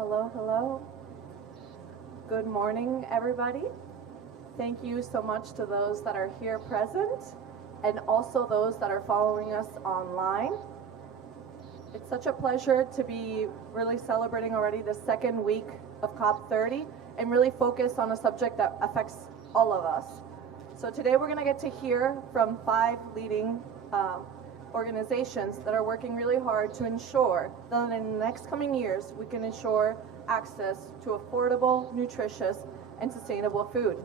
Hello, hello. Good morning, everybody. Thank you so much to those that are here present and also those that are following us online. It's such a pleasure to be really celebrating already the second week of COP30 and really focus on a subject that affects all of us. So today we're going to get to hear from five leading organizations that are working really hard to ensure that in the next coming years we can ensure access to affordable, nutritious, and sustainable food.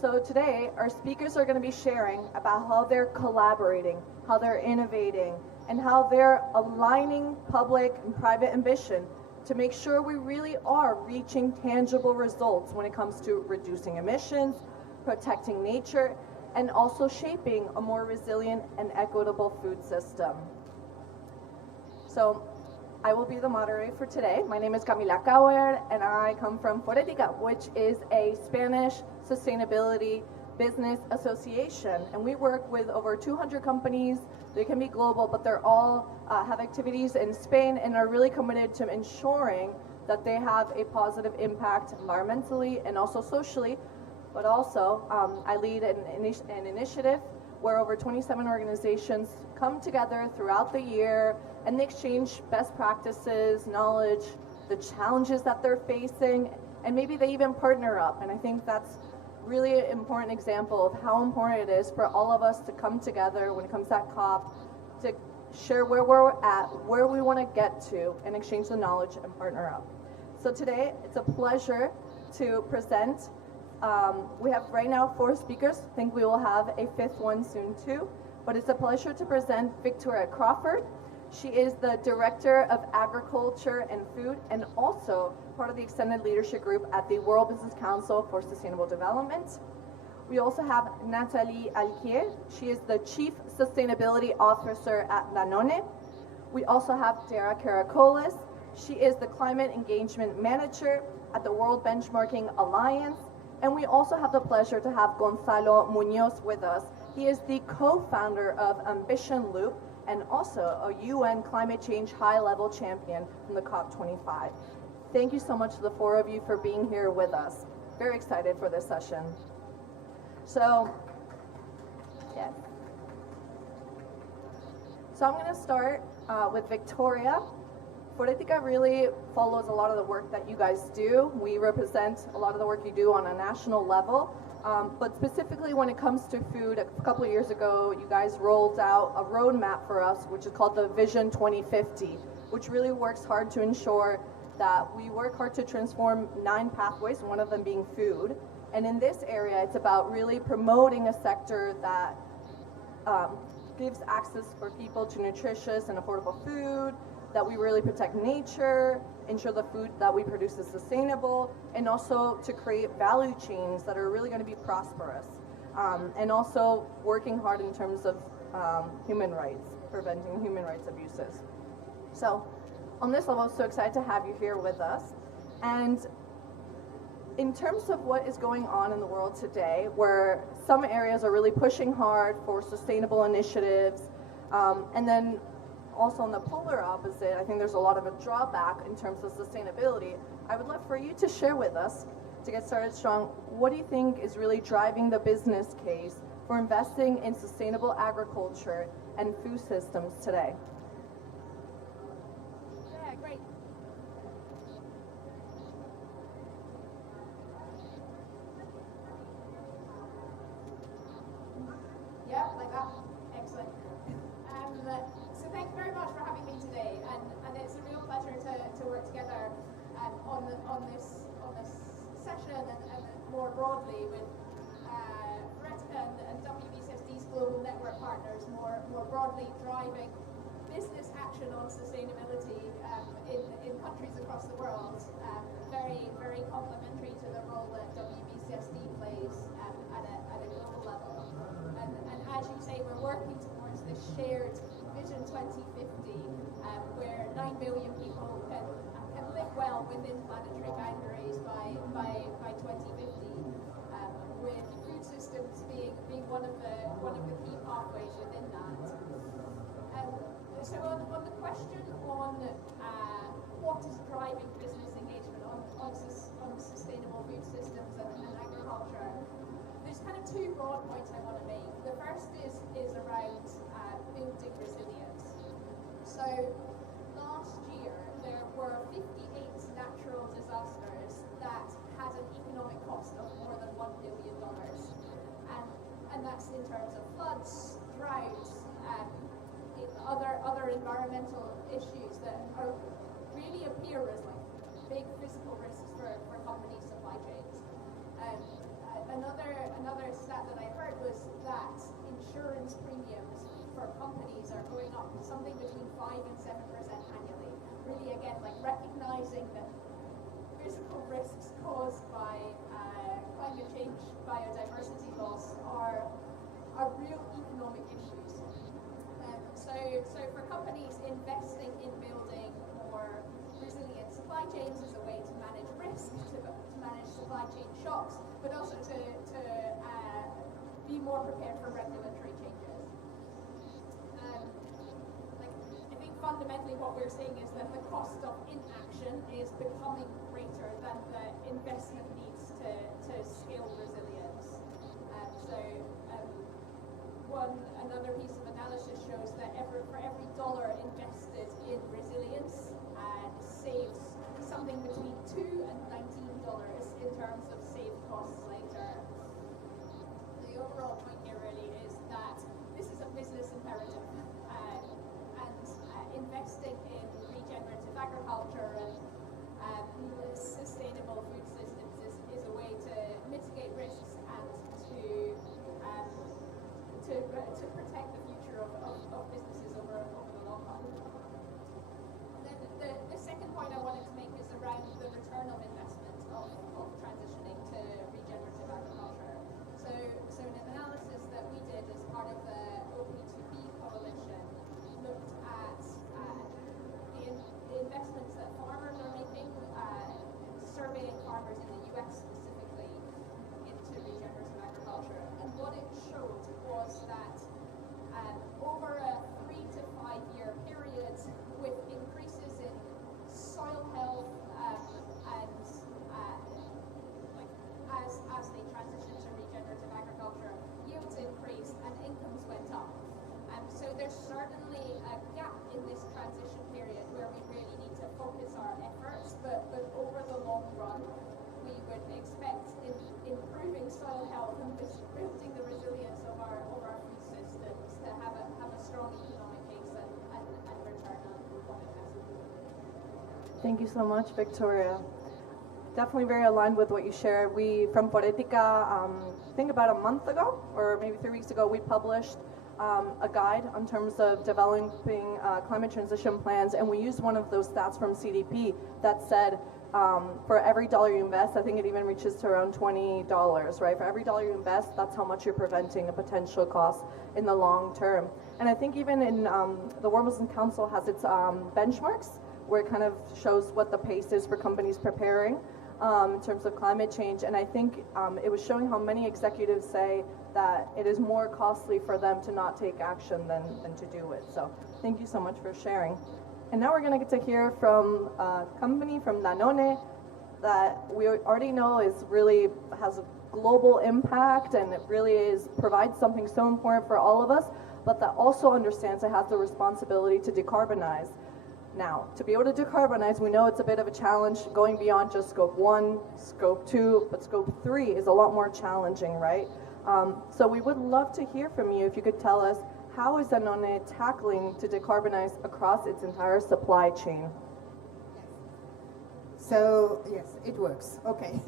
So today our speakers are going to be sharing about how they're collaborating, how they're innovating, and how they're aligning public and private ambition to make sure we really are reaching tangible results when it comes to reducing emissions, protecting nature, and also shaping a more resilient and equitable food system. So I will be the moderator for today. My name is Camila Cauer, and I come from Foretica, which is a Spanish sustainability business association. And we work with over 200 companies. They can be global, but they're all have activities in Spain and are really committed to ensuring that they have a positive impact environmentally and also socially. But also, I lead an initiative where over 27 organizations come together throughout the year and they exchange best practices, knowledge, the challenges that they're facing, and maybe they even partner up. And I think that's really an important example of how important it is for all of us to come together when it comes to that COP, to share where we're at, where we want to get to, and exchange the knowledge and partner up. So today, it's a pleasure to present. We have right now 4 speakers. I think we will have a 5th one soon too. But it's a pleasure to present Victoria Crawford. She is the Director of Agriculture and Food and also part of the extended leadership group at the World Business Council for Sustainable Development. We also have Nathalie Alquier. She is the Chief Sustainability Officer at Danone. We also have Dara Karakolis. She is the Climate Engagement Manager at the World Benchmarking Alliance. And we also have the pleasure to have Gonzalo Munoz with us. He is the co-founder of Ambition Loop and also a UN climate change high-level champion from the COP25. Thank you so much to the 4 of you for being here with us. Very excited for this session. So, yeah. So I'm going to start with Victoria. Foretica really follows a lot of the work that you guys do. We represent a lot of the work you do on a national level. But specifically when it comes to food, a couple of years ago, you guys rolled out a roadmap for us, which is called the Vision 2050, which really works hard to ensure that we work hard to transform 9 pathways, one of them being food. And in this area, it's about really promoting a sector that gives access for people to nutritious and affordable food, that we really protect nature, ensure the food that we produce is sustainable, and also to create value chains that are really going to be prosperous. And also working hard in terms of human rights, preventing human rights abuses. So on this level, I'm so excited to have you here with us. And in terms of what is going on in the world today, where some areas are really pushing hard for sustainable initiatives, and then also on the polar opposite, I think there's a lot of a drawback in terms of sustainability. I would love for you to share with us, to get started strong, what do you think is really driving the business case for investing in sustainable agriculture and food systems today? Yeah, great. Yeah, like that. Excellent. So thank you very much for having me today, and it's a real pleasure to work together on this session and more broadly with Foretica and WBCSD's global network partners, more broadly driving business action on sustainability in countries across the world. Very, very complementary to the role that WBCSD plays at a global level. And as you say, we're working towards this shared Vision 2050, where 9 billion people can live well within planetary boundaries by 2050, with food systems being one of the key pathways within that. So on the question on what is driving business two broad points I want to make. The first is around building resilience. So last year there were 58 natural disasters that had an economic cost of more than $1 billion. And that's in terms of floods, droughts, other environmental issues that are really appear as like big physical risks for companies' supply chains. Another stat that I heard was that insurance premiums for companies are going up something between 5 and 7% annually. Really, again, like recognizing that physical risks caused by climate change, biodiversity loss are real economic issues. So for companies investing in building more resilient supply chains as a way to manage risk, to manage supply chain shocks, but also to be more prepared for regulatory changes. I think fundamentally what we're seeing is that the cost of inaction is becoming greater than the investment needs to scale resilience. Another piece of analysis shows that for every dollar invested in resilience, saves something between $2 and $19 in terms of saved costs later. The overall point here really is that this is a business imperative, and investing in regenerative agriculture and sustainable food systems is a way to mitigate risks and to protect the future of businesses over the long run. And then the second point I wanted to make is around the return of investment of transitioning to regenerative agriculture. So an analysis that we did as part of the OP2B coalition looked at the investments that farmers are making, surveying farmers in the US specifically into regenerative agriculture. And what it showed was that over a 3 to 5 year period, with increases in soil health as they transition to regenerative agriculture, yields increased and incomes went up. So there's certainly a gap in this transition period where we really need to focus our efforts, but over the long run, we would expect improving soil health and building the resilience of our food systems to have a strong economic case and return on investment. Thank you so much, Victoria. Definitely very aligned with what you shared. We, from Foretica, I think about a month ago, or maybe 3 weeks ago, we published a guide in terms of developing climate transition plans, and we used one of those stats from CDP that said for every dollar you invest, I think it even reaches to around $20, right? For every dollar you invest, that's how much you're preventing a potential cost in the long term. And I think even in the World Muslim Council has its benchmarks, where it kind of shows what the pace is for companies preparing in terms of climate change. And I think it was showing how many executives say that it is more costly for them to not take action than to do it. So thank you so much for sharing. And now we're going to get to hear from a company from Danone that we already know has a global impact, and it really provides something so important for all of us, but that also understands it has the responsibility to decarbonize. Now, to be able to decarbonize, we know it's a bit of a challenge going beyond just scope 1, scope 2, but scope 3 is a lot more challenging, right? So we would love to hear from you if you could tell us, how is Danone tackling to decarbonize across its entire supply chain? So, yes, it works. Okay.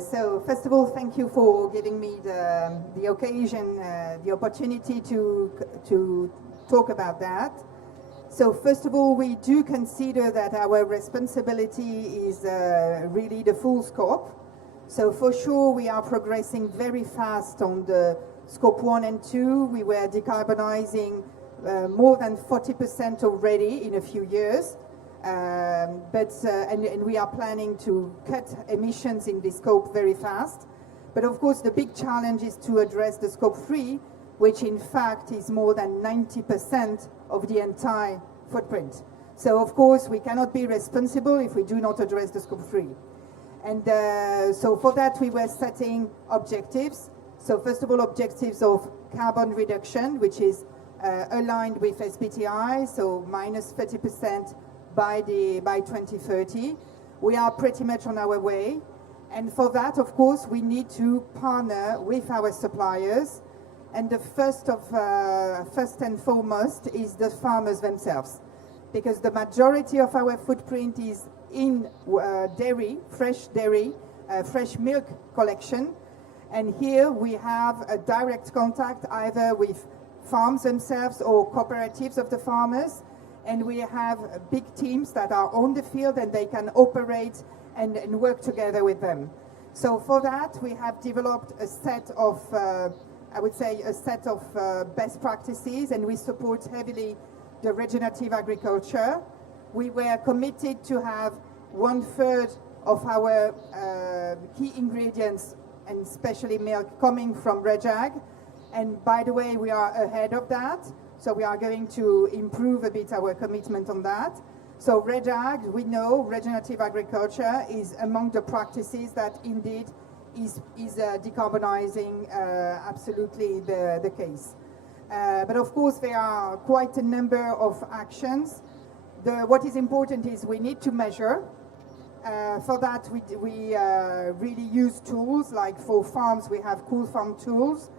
So, first of all, thank you for giving me the occasion, the opportunity to talk about that. So, first of all, we do consider that our responsibility is really the full scope. So, for sure, we are progressing very fast on the Scope 1 and 2, we were decarbonizing more than 40% already in a few years. And we are planning to cut emissions in this scope very fast. But of course, the big challenge is to address the Scope 3, which in fact is more than 90% of the entire footprint. So of course, we cannot be responsible if we do not address the Scope 3. And so for that, we were setting objectives. So first of all, objectives of carbon reduction, which is aligned with SBTI, so minus 30% by 2030. We are pretty much on our way. And for that, of course, we need to partner with our suppliers. And the first and foremost is the farmers themselves, because the majority of our footprint is in dairy, fresh milk collection. And here we have a direct contact either with farms themselves or cooperatives of the farmers. And we have big teams that are on the field and they can operate and work together with them. So for that, we have developed a set of, best practices, and we support heavily the regenerative agriculture. We were committed to have 1/3 of our key ingredients, and especially milk, coming from RegAg. And by the way, we are ahead of that. So we are going to improve a bit our commitment on that. So RegAg, we know regenerative agriculture is among the practices that indeed is decarbonizing absolutely the case. But of course, there are quite a number of actions. What is important is we need to measure. For that, we really use tools, like for farms, we have Cool Farm tools.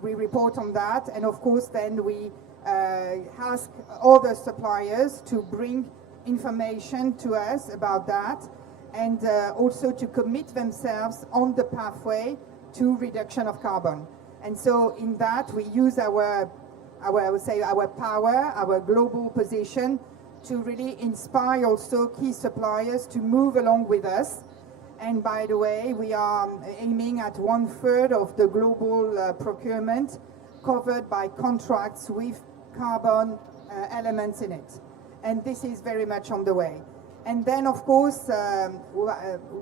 We report on that, and of course, then we ask other suppliers to bring information to us about that, and also to commit themselves on the pathway to reduction of carbon. And so in that, we use our power, our global position, to really inspire also key suppliers to move along with us. And by the way, we are aiming at 1/3 of the global procurement covered by contracts with carbon elements in it. And this is very much on the way. And then, of course,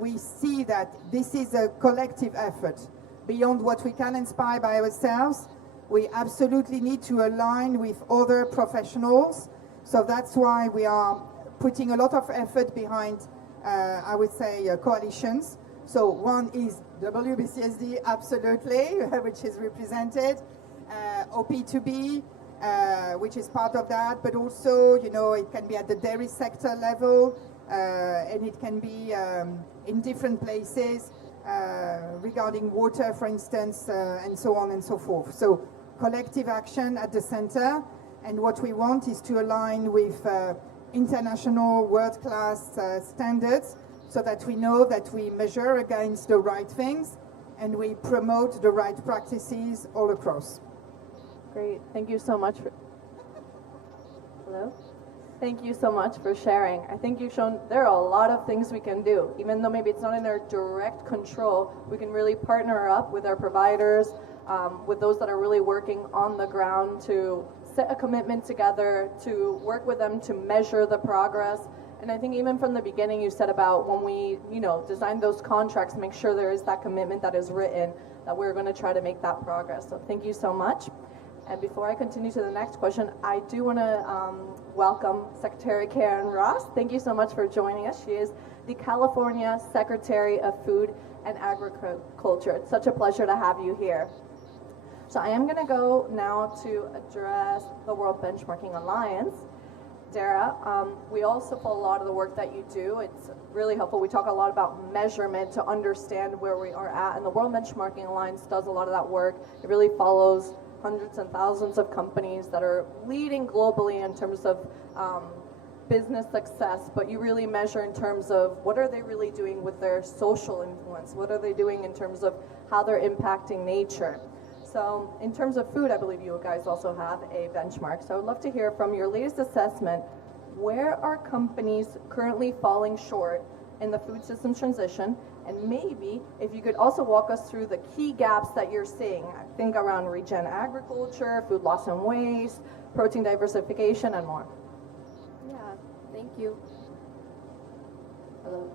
we see that this is a collective effort. Beyond what we can inspire by ourselves, we absolutely need to align with other professionals. So that's why we are putting a lot of effort behind, coalitions. So one is WBCSD, absolutely, which is represented, OP2B, which is part of that, but also, it can be at the dairy sector level, and it can be in different places regarding water, for instance, and so on and so forth. So collective action at the center. And what we want is to align with international world-class standards, so that we know that we measure against the right things and we promote the right practices all across. Great. Thank you so much for... Hello? Thank you so much for sharing. I think you've shown there are a lot of things we can do. Even though maybe it's not in our direct control, we can really partner up with our providers, with those that are really working on the ground to set a commitment together, to work with them to measure the progress. And I think even from the beginning you said about when we, design those contracts, make sure there is that commitment that is written, that we're going to try to make that progress. So thank you so much. And before I continue to the next question, I do want to welcome Secretary Karen Ross. Thank you so much for joining us. She is the California Secretary of Food and Agriculture. It's such a pleasure to have you here. So I am going to go now to address the World Benchmarking Alliance. Dara, we also follow a lot of the work that you do. It's really helpful. We talk a lot about measurement to understand where we are at, and the World Benchmarking Alliance does a lot of that work. It really follows hundreds and thousands of companies that are leading globally in terms of business success, but you really measure in terms of what are they really doing with their social influence? What are they doing in terms of how they're impacting nature? So in terms of food, I believe you guys also have a benchmark. So I would love to hear from your latest assessment, where are companies currently falling short in the food system transition? And maybe if you could also walk us through the key gaps that you're seeing, I think around regen agriculture, food loss and waste, protein diversification, and more. Yeah, thank you. Hello.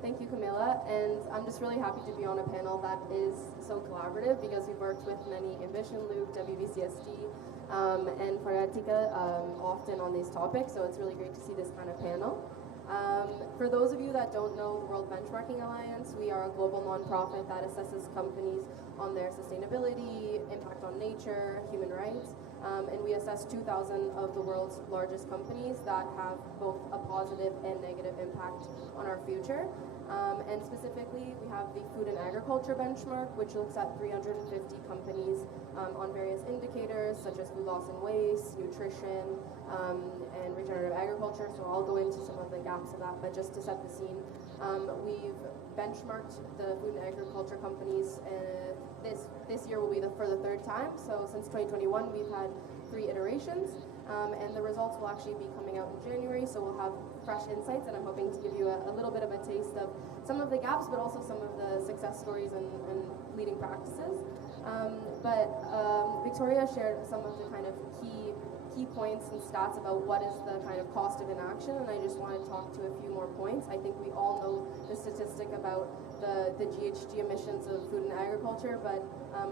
Thank you, Camilla, and I'm just really happy to be on a panel that is so collaborative, because we've worked with many Ambition Loop, WBCSD, and Forética often on these topics, so it's really great to see this kind of panel. For those of you that don't know the World Benchmarking Alliance, we are a global nonprofit that assesses companies on their sustainability, impact on nature, human rights, and we assess 2,000 of the world's largest companies that have both a positive and negative impact on our future. And specifically, we have the Food and Agriculture Benchmark, which looks at 350 companies on various indicators such as food loss and waste, nutrition, and regenerative agriculture. So I'll go into some of the gaps of that, but just to set the scene, we've benchmarked the food and agriculture companies. This year will be for the third time. So since 2021, we've had 3 iterations. And the results will actually be coming out in January, so we'll have fresh insights, and I'm hoping to give you a little bit of a taste of some of the gaps, but also some of the success stories and leading practices. Victoria shared some of the kind of key points and stats about what is the kind of cost of inaction, and I just want to talk to a few more points. I think we all know the statistic about the GHG emissions of food and agriculture, but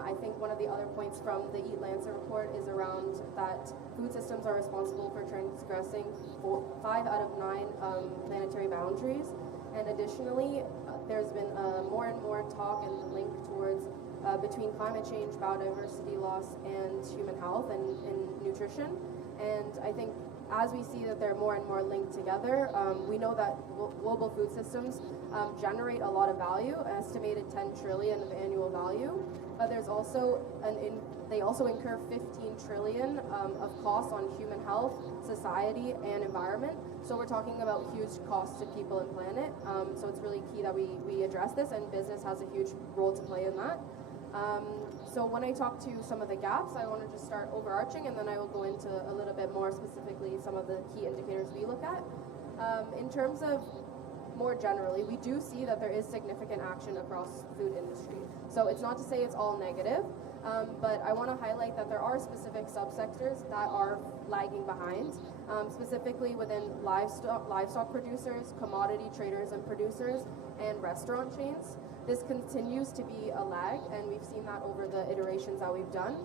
I think one of the other points from the Eat Lancet report is around that food systems are responsible for transgressing 5 out of 9 planetary boundaries, and additionally, there's been more and more talk and link towards between climate change, biodiversity loss, and human health and nutrition. And I think as we see that they're more and more linked together, we know that global food systems generate a lot of value, estimated 10 trillion of annual value, but there's also they also incur 15 trillion of costs on human health, society, and environment. So we're talking about huge costs to people and planet. So it's really key that we address this, and business has a huge role to play in that. So when I talk to some of the gaps, I want to just start overarching, and then I will go into a little bit more specifically some of the key indicators we look at. In terms of more generally, we do see that there is significant action across the food industry. So it's not to say it's all negative, but I want to highlight that there are specific subsectors that are lagging behind, specifically within livestock producers, commodity traders and producers, and restaurant chains. This continues to be a lag, and we've seen that over the iterations that we've done.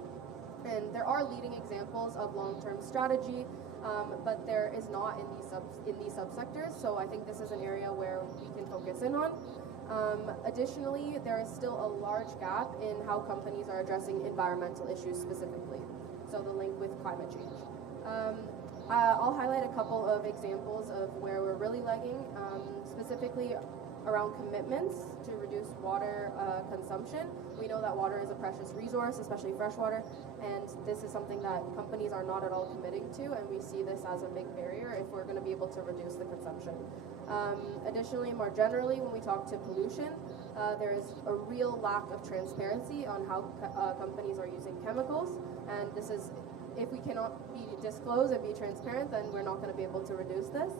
And there are leading examples of long-term strategy, but there is not in these subsectors. So I think this is an area where we can focus in on. Additionally, there is still a large gap in how companies are addressing environmental issues specifically. So the link with climate change. I'll highlight a couple of examples of where we're really lagging, specifically around commitments to reduce water consumption. We know that water is a precious resource, especially fresh water, and this is something that companies are not at all committing to, and we see this as a big barrier if we're going to be able to reduce the consumption. Additionally, more generally, when we talk to pollution, there is a real lack of transparency on how companies are using chemicals, and this is, if we cannot be disclosed and be transparent, then we're not going to be able to reduce this.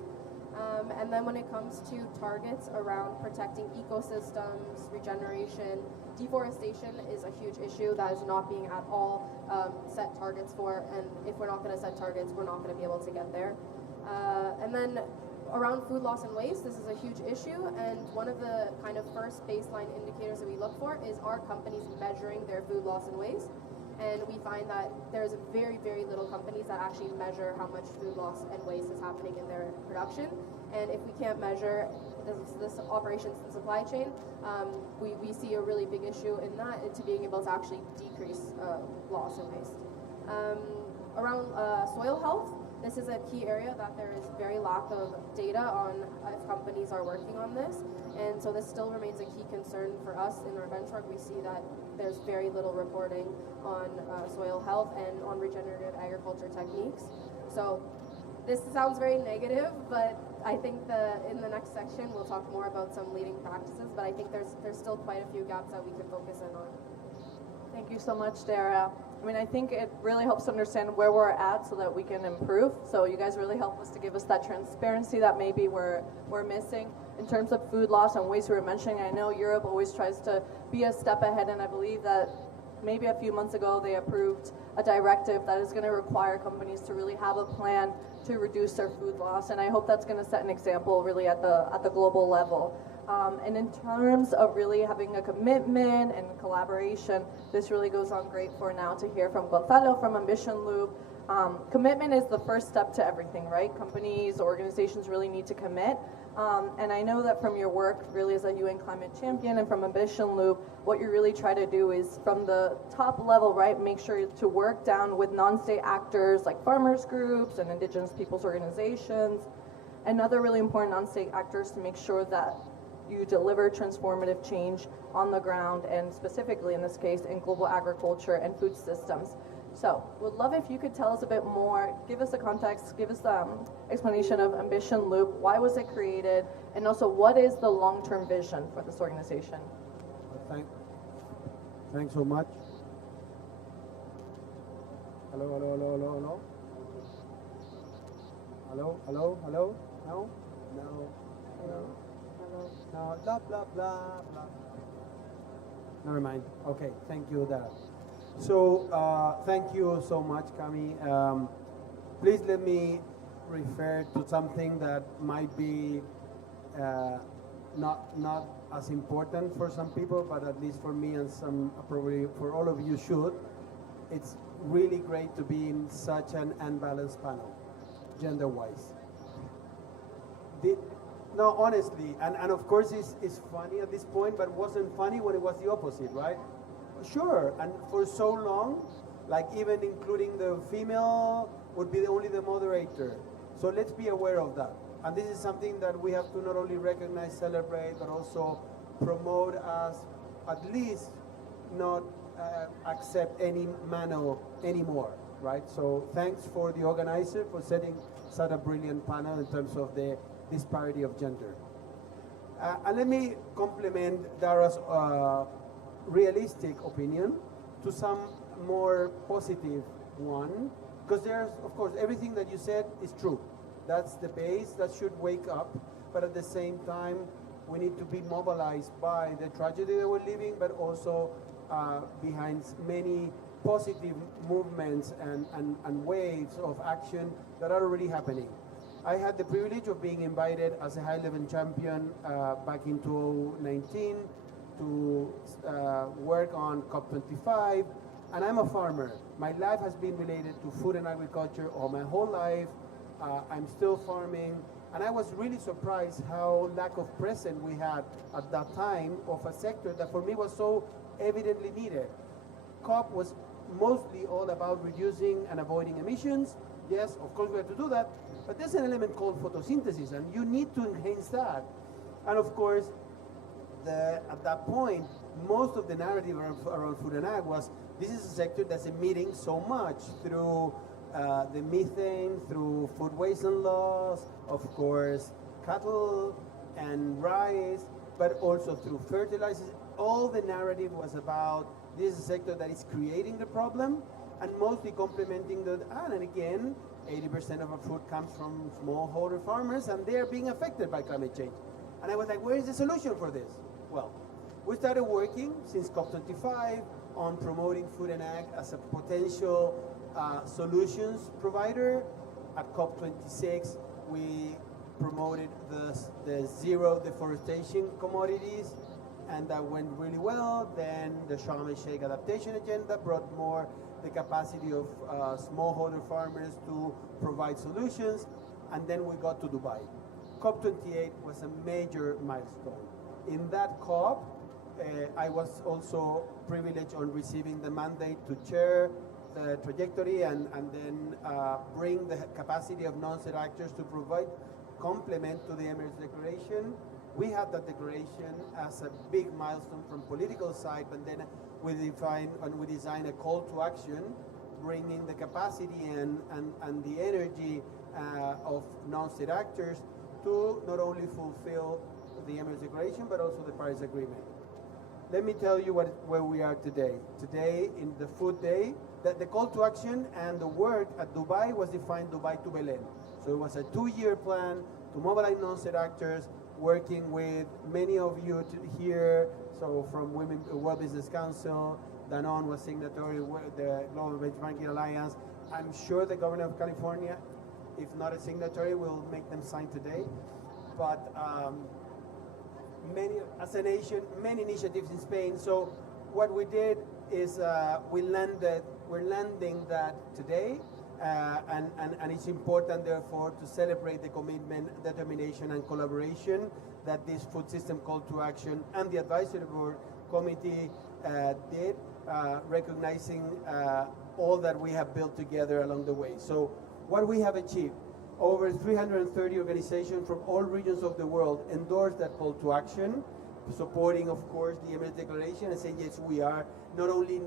And then when it comes to targets around protecting ecosystems, regeneration, deforestation is a huge issue that is not being at all set targets for, and if we're not going to set targets, we're not going to be able to get there. And then around food loss and waste, this is a huge issue, and one of the kind of first baseline indicators that we look for is, are companies measuring their food loss and waste? And we find that there's very, very little companies that actually measure how much food loss and waste is happening in their production. And if we can't measure this operations and supply chain, we see a really big issue in that, into being able to actually decrease loss and waste. Around soil health, this is a key area that there is very lack of data on if companies are working on this. And so this still remains a key concern for us in our benchmark. We see that there's very little reporting on soil health and on regenerative agriculture techniques. So this sounds very negative, but I think in the next section we'll talk more about some leading practices, but I think there's still quite a few gaps that we can focus in on. Thank you so much, Dara. I mean, I think it really helps to understand where we're at so that we can improve. So you guys really help us to give us that transparency that maybe we're missing. In terms of food loss and waste we were mentioning, I know Europe always tries to be a step ahead, and I believe that maybe a few months ago they approved a directive that is going to require companies to really have a plan to reduce their food loss, and I hope that's going to set an example really at the global level. And in terms of really having a commitment and collaboration, this really goes on great for now to hear from Gonzalo from Ambition Loop, Commitment is the first step to everything, right? Companies, organizations really need to commit. And I know that from your work, really as a UN climate champion and from Ambition Loop, what you really try to do is from the top level, right, make sure to work down with non-state actors like farmers groups and indigenous peoples organizations and other really important non-state actors to make sure that you deliver transformative change on the ground and specifically in this case in global agriculture and food systems. So, would love if you could tell us a bit more, give us a context, give us explanation of Ambition Loop, why was it created, and also what is the long-term vision for this organization? Thanks so much. Hello, hello, hello, hello, hello. Hello, hello, hello. No, no, no, no. Blah blah blah blah. Never mind. Okay, thank you, Dara. So, thank you so much, Cami. Please let me refer to something that might be not as important for some people, but at least for me and some probably for all of you should. It's really great to be in such an unbalanced panel, gender-wise. No, honestly, and of course it's funny at this point, but it wasn't funny when it was the opposite, right? Sure, and for so long, like even including the female would be only the moderator. So let's be aware of that. And this is something that we have to not only recognize, celebrate, but also promote as at least not accept any mano anymore, right? So thanks for the organizer for setting such a brilliant panel in terms of the disparity of gender. And let me complement Dara's realistic opinion to some more positive one, because there's, of course, everything that you said is true. That's the base that should wake up, but at the same time, we need to be mobilized by the tragedy that we're living, but also behind many positive movements and waves of action that are already happening. I had the privilege of being invited as a high-level champion back in 2019 to work on COP25, and I'm a farmer. My life has been related to food and agriculture all my whole life. I'm still farming, and I was really surprised how lack of presence we had at that time of a sector that for me was so evidently needed. COP was mostly all about reducing and avoiding emissions. Yes, of course we have to do that, but there's an element called photosynthesis, and you need to enhance that. And of course, at that point, most of the narrative around food and ag was, this is a sector that's emitting so much through the methane, through food waste and loss, of course, cattle and rice, but also through fertilizers. All the narrative was about, this is a sector that is creating the problem and mostly complementing the, and again, 80% of our food comes from smallholder farmers and they're being affected by climate change. And I was like, where is the solution for this? Well, we started working since COP25 on promoting food and ag as a potential solutions provider. At COP26, we promoted the zero deforestation commodities, and that went really well. Then the Sharm el-Sheikh adaptation agenda brought more the capacity of smallholder farmers to provide solutions, and then we got to Dubai. COP28 was a major milestone. In that COP, I was also privileged on receiving the mandate to chair the trajectory and then bring the capacity of non-state actors to provide complement to the Emirates Declaration. We had that declaration as a big milestone from political side, but then we design a call to action, bringing the capacity and the energy of non-state actors to not only fulfill the Emirates Declaration, but also the Paris Agreement. Let me tell you where we are today. Today, in the Food Day, the call to action and the work at Dubai was defined Dubai to Belém. So it was a 2-year plan to mobilize non-state actors, working with many of you here, so from World Business Council, Danone was signatory, the Global Benchmarking Alliance. I'm sure the governor of California, if not a signatory, will make them sign today. But as a nation, many initiatives in Spain. So what we did is we're landing that today, And it's important, therefore, to celebrate the commitment, determination, and collaboration that this food system call to action and the advisory board committee did, recognizing all that we have built together along the way. So what we have achieved, over 330 organizations from all regions of the world endorsed that call to action, supporting, of course, the Emirates Declaration and saying, yes, we are not only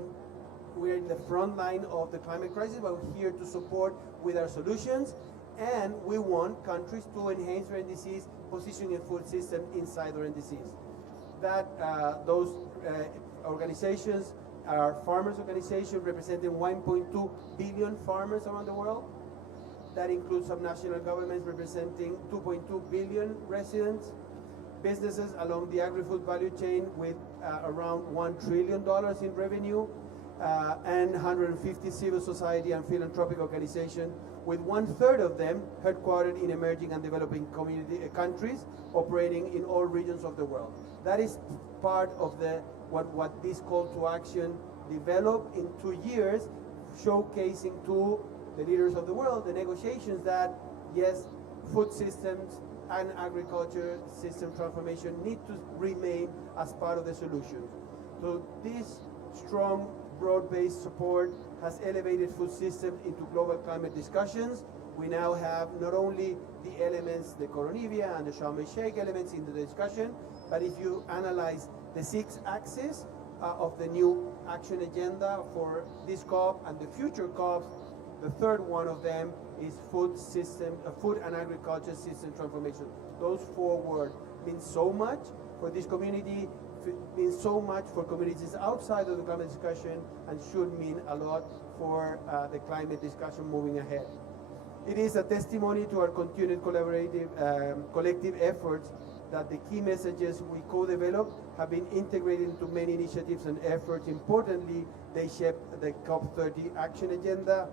we're in the front line of the climate crisis, but we're here to support with our solutions. And we want countries to enhance their NDCs, positioning food system inside their NDCs. That those organizations are farmers organizations representing 1.2 billion farmers around the world. That includes subnational governments representing 2.2 billion residents, businesses along the agri-food value chain with around $1 trillion in revenue, and 150 civil society and philanthropic organizations, with 1/3 of them headquartered in emerging and developing countries, operating in all regions of the world. That is part of what this call to action developed in 2 years, showcasing to the leaders of the world the negotiations that, yes, food systems and agriculture system transformation need to remain as part of the solution. So this strong, broad-based support has elevated food systems into global climate discussions. We now have not only the elements, the Coronivia and the Sharm el-Sheikh elements in the discussion, but if you analyze the 6 axes of the new action agenda for this COP and the future COPs, the third one of them is food and agriculture system transformation. Those 4 words mean so much for this community, means so much for communities outside of the climate discussion, and should mean a lot for the climate discussion moving ahead. It is a testimony to our continued collective efforts that the key messages we co-developed have been integrated into many initiatives and efforts. Importantly, they shape the COP30 action agenda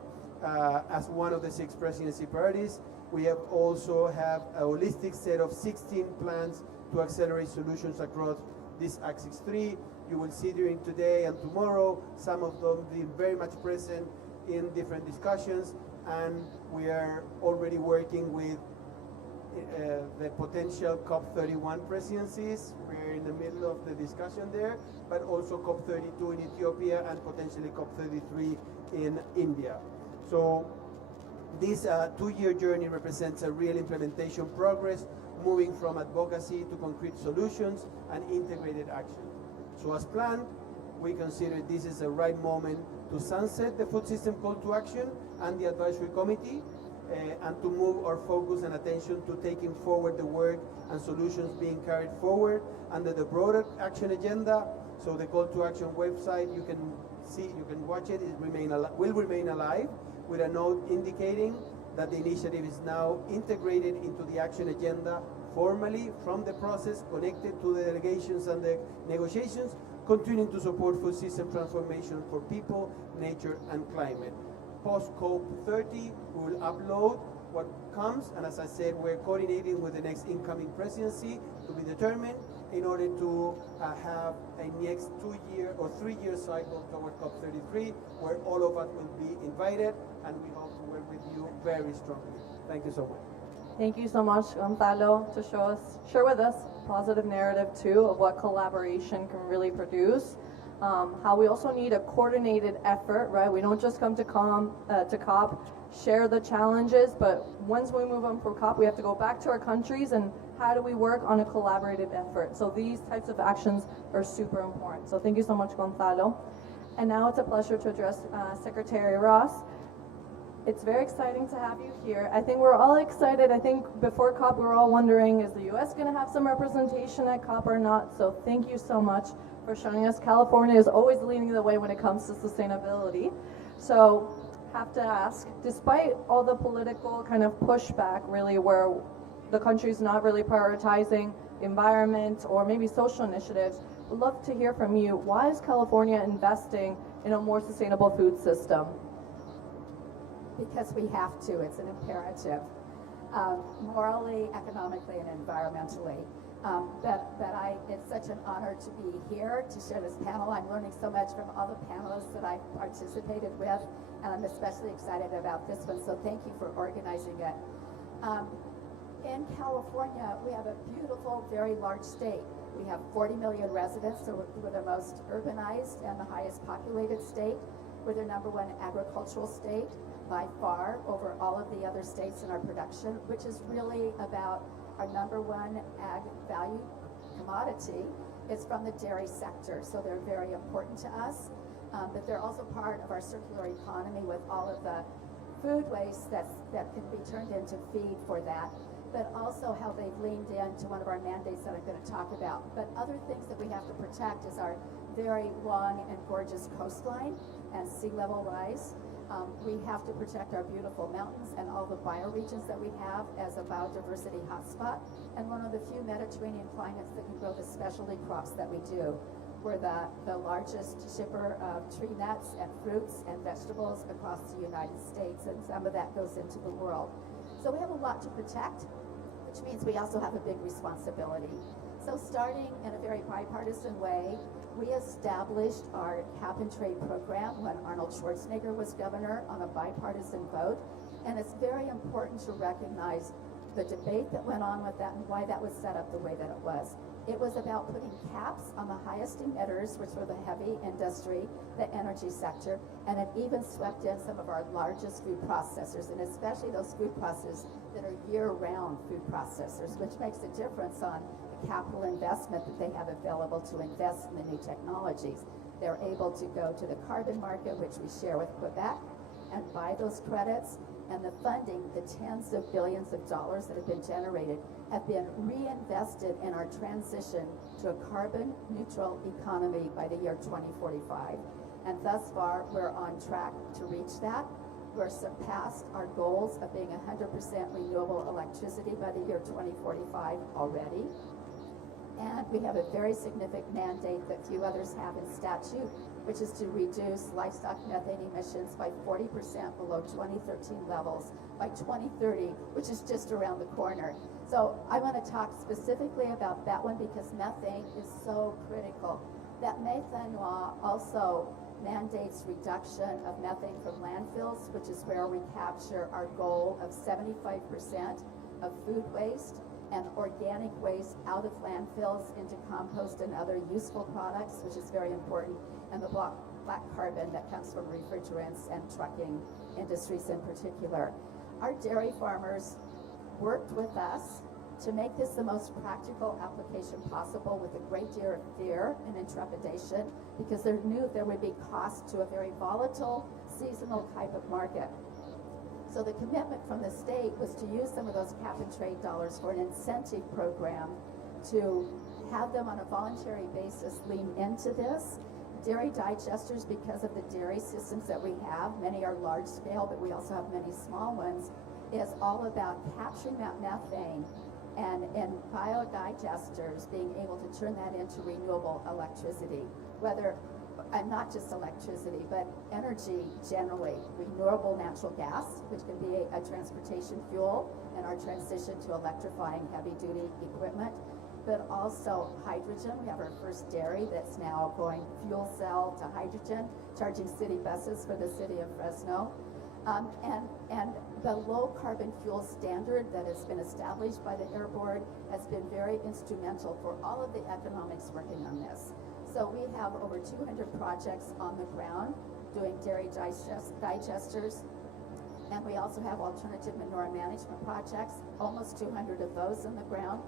as one of the 6 presidency priorities. We have also have a holistic set of 16 plans to accelerate solutions across this Axis 3. You will see during today and tomorrow some of them being very much present in different discussions, and we are already working with the potential COP31 presidencies. We're in the middle of the discussion there, but also COP32 in Ethiopia and potentially COP33 in India. So this 2-year journey represents a real implementation progress, moving from advocacy to concrete solutions and integrated action. So as planned, we consider this is the right moment to sunset the food system call to action and the advisory committee, and to move our focus and attention to taking forward the work and solutions being carried forward under the broader action agenda. So the call to action website, you can see, you can watch it, will remain alive, with a note indicating that the initiative is now integrated into the action agenda formally from the process, connected to the delegations and the negotiations, continuing to support food system transformation for people, nature, and climate. Post COP30, we will upload what comes, and as I said, we're coordinating with the next incoming presidency to be determined in order to have a next 2-year or 3-year cycle toward COP33, where all of us will be invited, and we hope to work with you very strongly. Thank you so much. Thank you so much, Gonzalo, to share with us a positive narrative too of what collaboration can really produce. How we also need a coordinated effort, right? We don't just come to COP, share the challenges, but once we move on from COP, we have to go back to our countries and how do we work on a collaborative effort? So these types of actions are super important. So thank you so much, Gonzalo. And now it's a pleasure to address Secretary Ross. It's very exciting to have you here. I think we're all excited. I think before COP, we were all wondering, is the U.S. going to have some representation at COP or not? So thank you so much for showing us. California is always leading the way when it comes to sustainability. So have to ask, despite all the political kind of pushback, really, where the country's not really prioritizing environment or maybe social initiatives, we'd love to hear from you. Why is California investing in a more sustainable food system? Because we have to, it's an imperative, morally, economically, and environmentally. It's such an honor to be here to share this panel. I'm learning so much from all the panelists that I've participated with, and I'm especially excited about this one, so thank you for organizing it. In California, we have a beautiful, very large state. We have 40 million residents, so we're the most urbanized and the highest populated state. We're the #1 agricultural state by far over all of the other states in our production, which is really about our #1 ag value commodity is from the dairy sector, so they're very important to us. But they're also part of our circular economy with all of the food waste that can be turned into feed for that, but also how they've leaned into one of our mandates that I'm going to talk about. But other things that we have to protect is our very long and gorgeous coastline and sea level rise. We have to protect our beautiful mountains and all the bioregions that we have as a biodiversity hotspot, and one of the few Mediterranean climates that can grow the specialty crops that we do. We're the largest shipper of tree nuts and fruits and vegetables across the United States, and some of that goes into the world. So we have a lot to protect, which means we also have a big responsibility. So starting in a very bipartisan way, we established our cap and trade program when Arnold Schwarzenegger was governor on a bipartisan vote. And it's very important to recognize the debate that went on with that and why that was set up the way that it was. It was about putting caps on the highest emitters, which were the heavy industry, the energy sector, and it even swept in some of our largest food processors, and especially those food processors that are year-round food processors, which makes a difference on the capital investment that they have available to invest in the new technologies. They're able to go to the carbon market, which we share with Quebec, and buy those credits, and the funding, the tens of billions of dollars that have been generated, have been reinvested in our transition to a carbon neutral economy by the year 2045. And thus far, we're on track to reach that. We're surpassed our goals of being 100% renewable electricity by the year 2045 already. And we have a very significant mandate that few others have in statute, which is to reduce livestock methane emissions by 40% below 2013 levels by 2030, which is just around the corner. So I want to talk specifically about that one because methane is so critical. That methane law also mandates reduction of methane from landfills, which is where we capture our goal of 75% of food waste and organic waste out of landfills into compost and other useful products, which is very important, and the black carbon that comes from refrigerants and trucking industries in particular. Our dairy farmers worked with us to make this the most practical application possible with a great deal of fear and intrepidation because they knew there would be cost to a very volatile, seasonal type of market. So the commitment from the state was to use some of those cap and trade dollars for an incentive program to have them on a voluntary basis lean into this. Dairy digesters, because of the dairy systems that we have, many are large scale, but we also have many small ones, is all about capturing that methane and biodigesters being able to turn that into renewable electricity, whether not just electricity, but energy generally, renewable natural gas, which can be a transportation fuel in our transition to electrifying heavy duty equipment, but also hydrogen. We have our first dairy that's now going fuel cell to hydrogen, charging city buses for the city of Fresno. And the low carbon fuel standard that has been established by the Air Board has been very instrumental for all of the economics working on this. So we have over 200 projects on the ground doing dairy digesters, and we also have alternative manure management projects, almost 200 of those in the ground.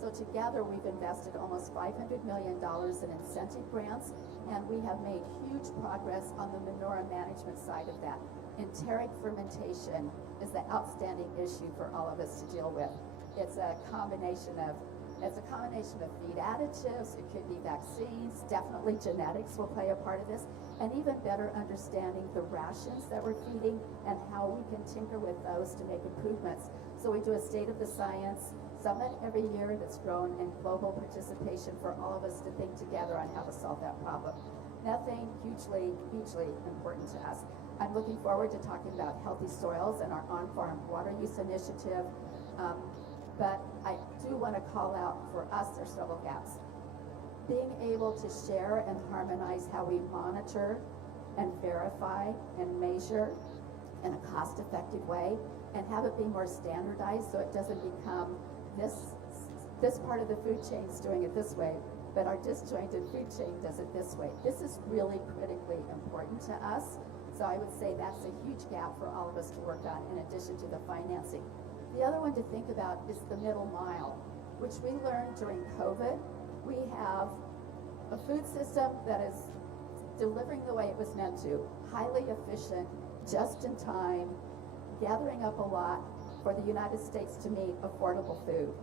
So together we've invested almost $500 million in incentive grants, and we have made huge progress on the manure management side of that. Enteric fermentation is the outstanding issue for all of us to deal with. It's a combination of feed additives, it could be vaccines, definitely genetics will play a part of this, and even better understanding the rations that we're feeding and how we can tinker with those to make improvements. So we do a State of the Science summit every year that's grown in global participation for all of us to think together on how to solve that problem. Methane, hugely, hugely important to us. I'm looking forward to talking about healthy soils and our on-farm water use initiative. but I do want to call out for us, there's several gaps. Being able to share and harmonize how we monitor and verify and measure in a cost-effective way, and have it be more standardized so it doesn't become this part of the food chain's doing it this way, but our disjointed food chain does it this way. This is really critically important to us. So I would say that's a huge gap for all of us to work on in addition to the financing. The other one to think about is the middle mile, which we learned during COVID. We have a food system that is delivering the way it was meant to, highly efficient, just in time, gathering up a lot for the United States to meet affordable food.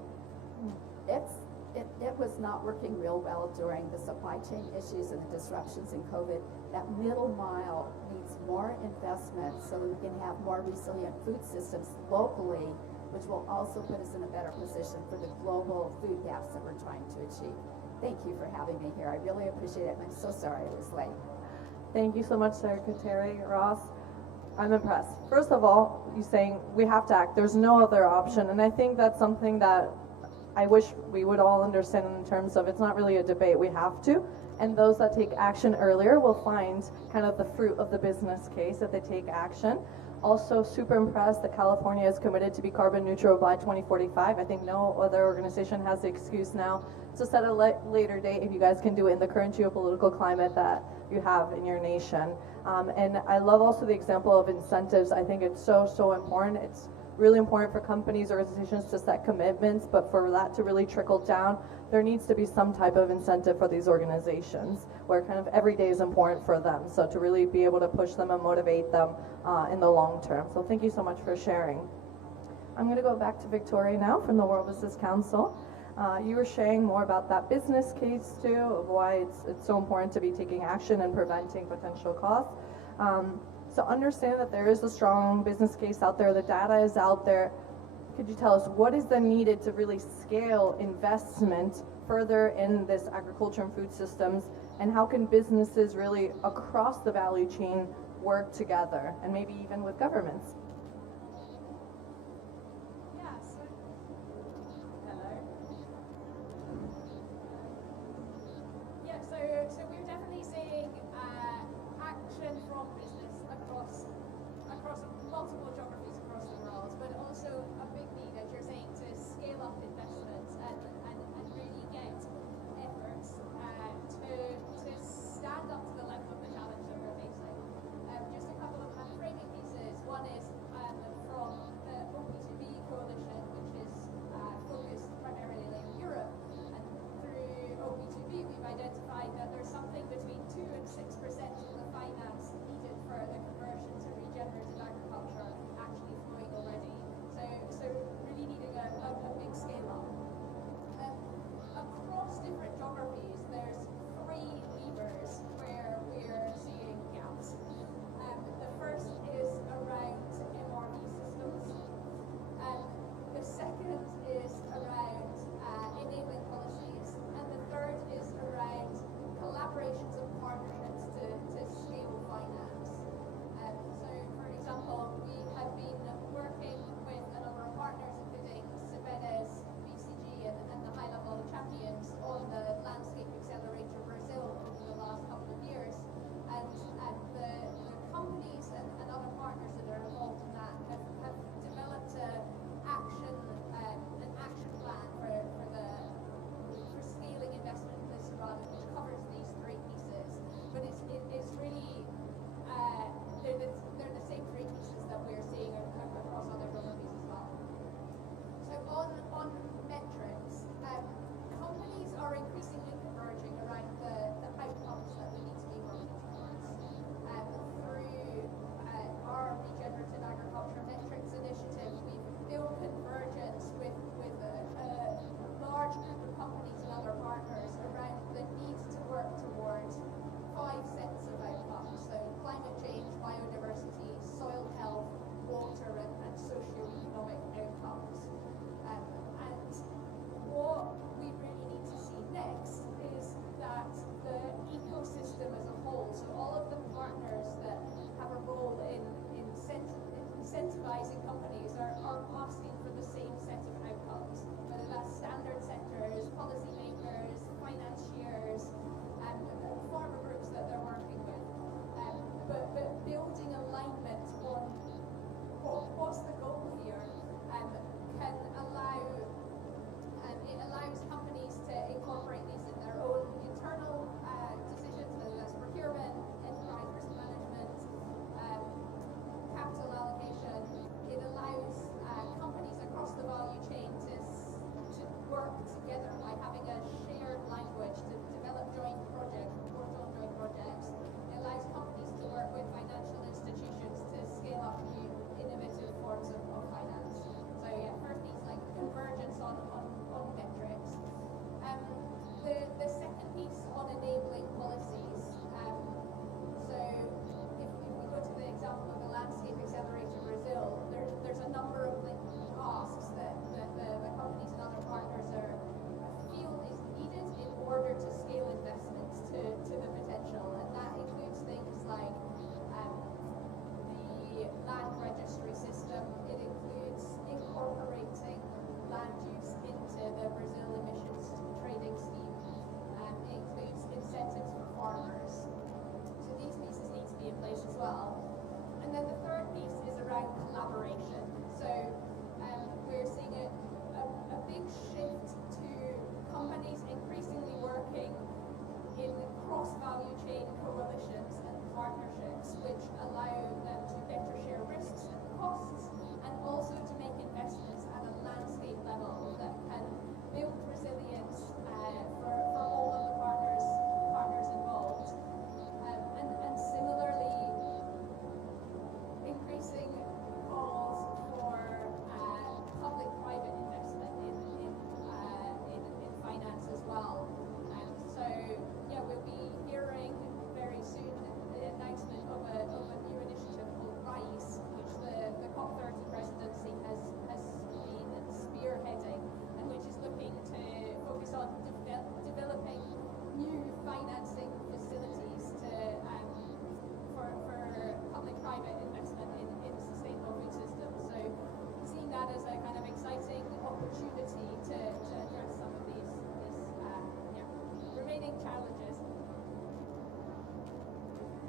It was not working real well during the supply chain issues and the disruptions in COVID. That middle mile needs more investment so that we can have more resilient food systems locally, which will also put us in a better position for the global food gaps that we're trying to achieve. Thank you for having me here. I really appreciate it, and I'm so sorry I was late. Thank you so much, Secretary Ross. I'm impressed. First of all, you saying we have to act. There's no other option, and I think that's something that I wish we would all understand in terms of it's not really a debate, we have to. And those that take action earlier will find kind of the fruit of the business case if they take action. Also super impressed that California is committed to be carbon neutral by 2045. I think no other organization has the excuse now to set a later date if you guys can do it in the current geopolitical climate that you have in your nation. And I love also the example of incentives. I think it's so important. It's really important for companies, organizations to set commitments, but for that to really trickle down, there needs to be some type of incentive for these organizations where kind of every day is important for them. So to really be able to push them and motivate them in the long term. So thank you so much for sharing. I'm going to go back to Victoria now from the World Business Council. You were sharing more about that business case too, of why it's so important to be taking action and preventing potential costs. So understand that there is a strong business case out there, the data is out there. Could you tell us what is then needed to really scale investment further in this agriculture and food systems, and how can businesses really across the value chain work together, and maybe even with governments? So we're definitely seeing action from business across multiple geographies across the world, but also a big need, as you're saying, to scale up investments and really get efforts to stand up to the level of the challenge that we're facing. Just a couple of kind of framing pieces. One is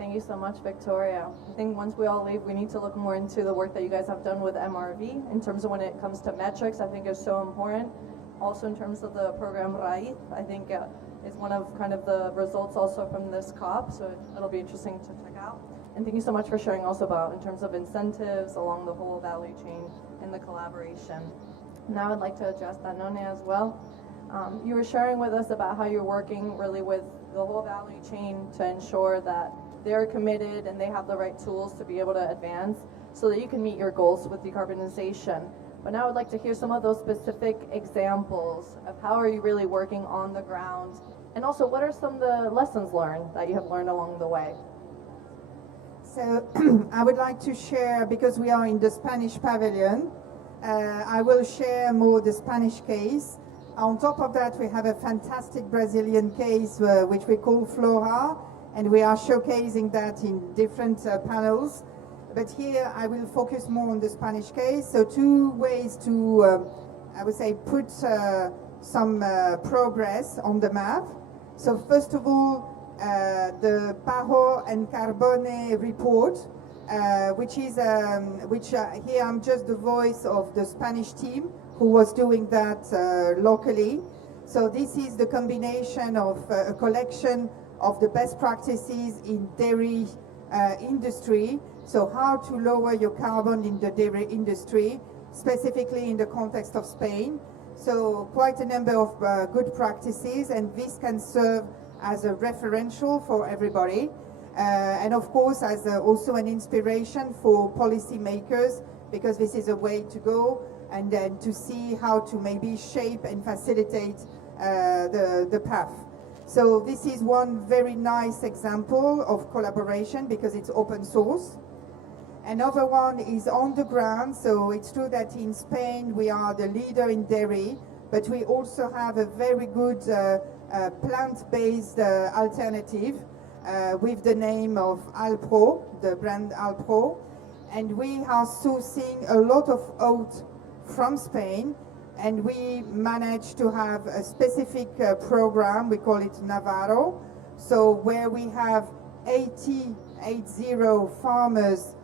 Thank you so much, Victoria. I think once we all leave, we need to look more into the work that you guys have done with MRV in terms of when it comes to metrics. I think is so important. Also in terms of the program Raíz, I think is one of kind of the results also from this COP, so it'll be interesting to check out. And thank you so much for sharing also about in terms of incentives along the whole value chain and the collaboration. Now I'd like to address Danone as well. You were sharing with us about how you're working really with the whole value chain to ensure that they're committed and they have the right tools to be able to advance so that you can meet your goals with decarbonization. But now I'd like to hear some of those specific examples of how are you really working on the ground, and also what are some of the lessons learned that you have learned along the way? So I would like to share, because we are in the Spanish pavilion, I will share more the Spanish case. On top of that, we have a fantastic Brazilian case which we call Flora, and we are showcasing that in different panels. But here I will focus more on the Spanish case. So two ways to, I would say, put some progress on the map. So first of all, the Parro and Carbone report, which is, here I'm just the voice of the Spanish team who was doing that locally. So this is the combination of a collection of the best practices in dairy industry. So how to lower your carbon in the dairy industry, specifically in the context of Spain. So quite a number of good practices, and this can serve as a referential for everybody. And of course as also an inspiration for policymakers, because this is a way to go, and then to see how to maybe shape and facilitate the path. So this is one very nice example of collaboration because it's open source. Another one is on the ground. So it's true that in Spain we are the leader in dairy, but we also have a very good plant-based alternative with the name of Alpro, the brand Alpro. And we are sourcing a lot of oat from Spain, and we managed to have a specific program, we call it Navarro, so where we have 80 farmers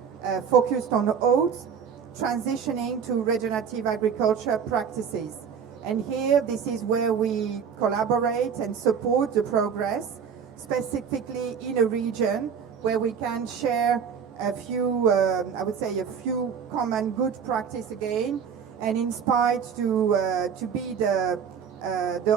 focused on oats, transitioning to regenerative agriculture practices. And here, this is where we collaborate and support the progress, specifically in a region where we can share a few, I would say, a few common good practice again, and inspired to be the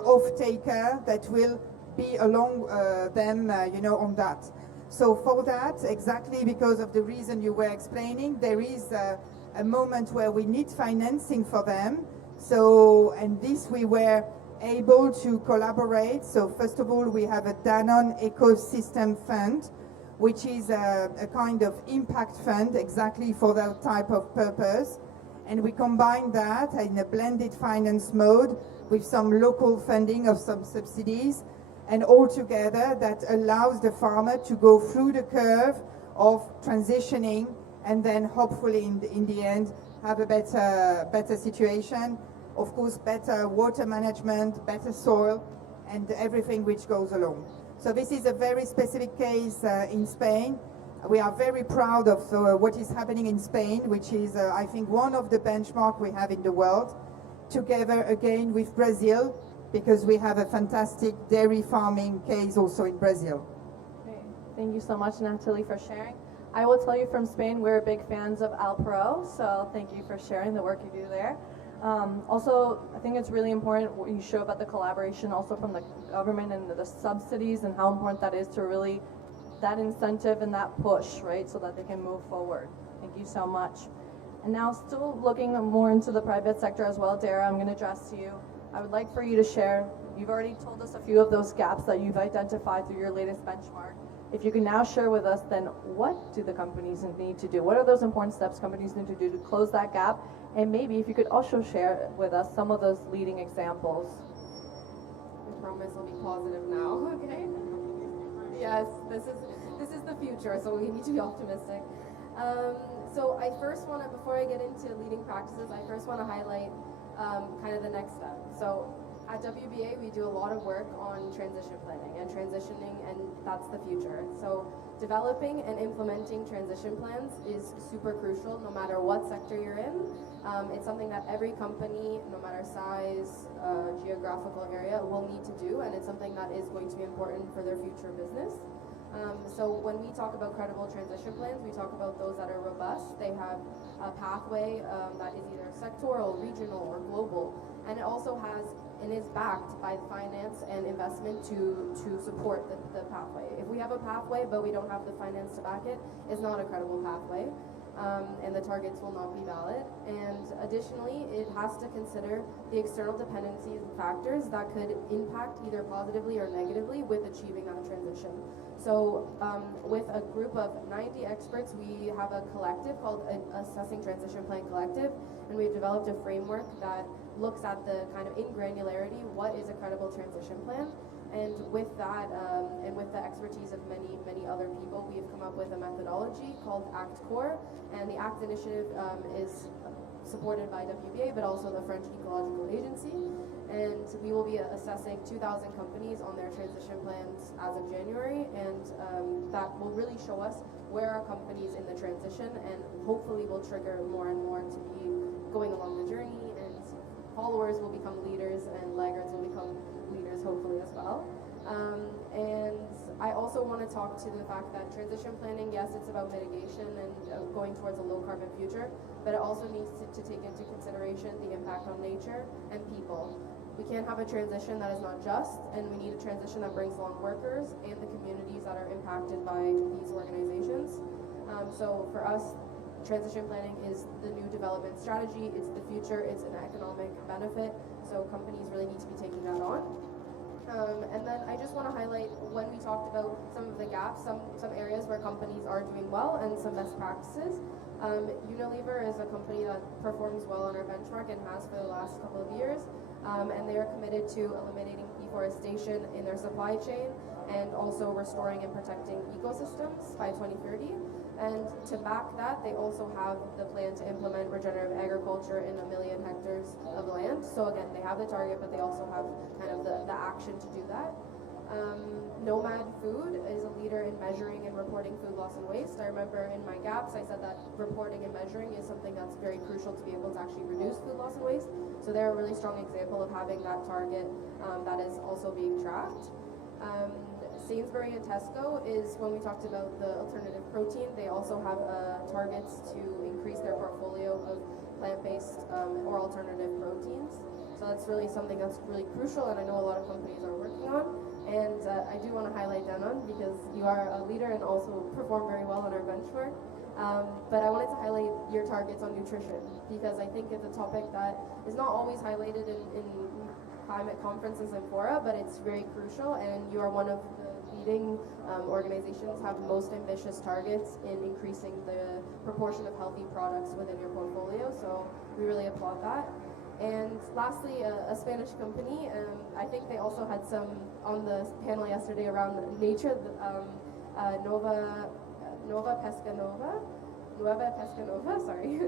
off-taker that will be along them, on that. So for that, exactly because of the reason you were explaining, there is a moment where we need financing for them. So, and this we were able to collaborate. So first of all, we have a Danone Ecosystem Fund, which is a kind of impact fund exactly for that type of purpose. And we combine that in a blended finance mode with some local funding of some subsidies, and all together that allows the farmer to go through the curve of transitioning, and then hopefully in the end have a better situation. Of course, better water management, better soil, and everything which goes along. So this is a very specific case in Spain. We are very proud of what is happening in Spain, which is, I think, one of the benchmarks we have in the world, together again with Brazil, because we have a fantastic dairy farming case also in Brazil. Great. Thank you so much, Natalie, for sharing. I will tell you from Spain, we're big fans of Alpro, so thank you for sharing the work you do there. Also, I think it's really important what you show about the collaboration also from the government and the subsidies, and how important that is to really that incentive and that push, right, so that they can move forward. Thank you so much. And now, still looking more into the private sector as well, Dara, I'm going to address you. I would like for you to share, you've already told us a few of those gaps that you've identified through your latest benchmark. If you can now share with us, then what do the companies need to do? What are those important steps companies need to do to close that gap? And maybe if you could also share with us some of those leading examples. I promise I'll be positive now, okay? Yes, this is the future, so we need to be optimistic. So I first before I get into leading practices, I first want to highlight kind of the next step. So At WBA, we do a lot of work on transition planning and transitioning, and that's the future. So developing and implementing transition plans is super crucial no matter what sector you're in. It's something that every company, no matter size, geographical area, will need to do, and it's something that is going to be important for their future business. So when we talk about credible transition plans, we talk about those that are robust. They have a pathway that is either sectoral, regional, or global, and it also has and is backed by finance and investment to support the pathway. If we have a pathway but we don't have the finance to back it, it's not a credible pathway, and the targets will not be valid. And additionally, it has to consider the external dependencies and factors that could impact either positively or negatively with achieving that transition. So with a group of 90 experts, we have a collective called Assessing Transition Plan Collective, and we've developed a framework that looks at the kind of in granularity, what is a credible transition plan? And with that, and with the expertise of many, many other people, we've come up with a methodology called ACT Core, and the ACT initiative is supported by WBA, but also the French Ecological Agency. And we will be assessing 2,000 companies on their transition plans as of January, and that will really show us where are companies in the transition, and hopefully will trigger more and more to be going along the journey, and followers will become leaders, and laggards will become leaders hopefully as well. And I also want to talk to the fact that transition planning, yes, it's about mitigation and going towards a low carbon future, but it also needs to take into consideration the impact on nature and people. We can't have a transition that is not just, and we need a transition that brings along workers and the communities that are impacted by these organizations. So for us, transition planning is the new development strategy, it's the future, it's an economic benefit, so companies really need to be taking that on. And then I just want to highlight, when we talked about some of the gaps, some areas where companies are doing well and some best practices. Unilever is a company that performs well on our benchmark and has for the last couple of years, and they are committed to eliminating deforestation in their supply chain and also restoring and protecting ecosystems by 2030. And to back that, they also have the plan to implement regenerative agriculture in 1 million hectares of land. So again, they have the target, but they also have kind of the action to do that. Nomad Food is a leader in measuring and reporting food loss and waste. I remember in my gaps, I said that reporting and measuring is something that's very crucial to be able to actually reduce food loss and waste. So they're a really strong example of having that target that is also being tracked. Sainsbury and Tesco is, when we talked about the alternative protein, they also have targets to increase their portfolio of plant-based or alternative proteins. So that's really something that's really crucial, and I know a lot of companies are working on. And I do want to highlight Danone because you are a leader and also perform very well on our benchmark. But I wanted to highlight your targets on nutrition because I think it's a topic that is not always highlighted in climate conferences and fora, but it's very crucial, and you are one of the leading organizations have most ambitious targets in increasing the proportion of healthy products within your portfolio, so we really applaud that. And lastly, a Spanish company, I think they also had some on the panel yesterday around nature, Nueva Pescanova, sorry.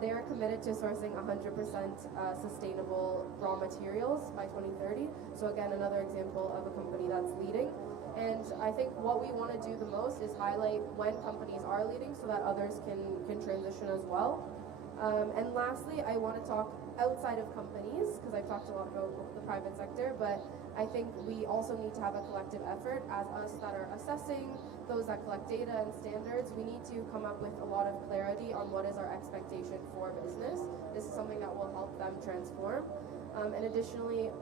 They are committed to sourcing 100% sustainable raw materials by 2030. So again, another example of a company that's leading. And I think what we want to do the most is highlight when companies are leading so that others can transition as well. And lastly, I want to talk outside of companies, because I've talked a lot about the private sector, but I think we also need to have a collective effort as us that are assessing, those that collect data and standards. We need to come up with a lot of clarity on what is our expectation for business. This is something that will help them transform. And additionally,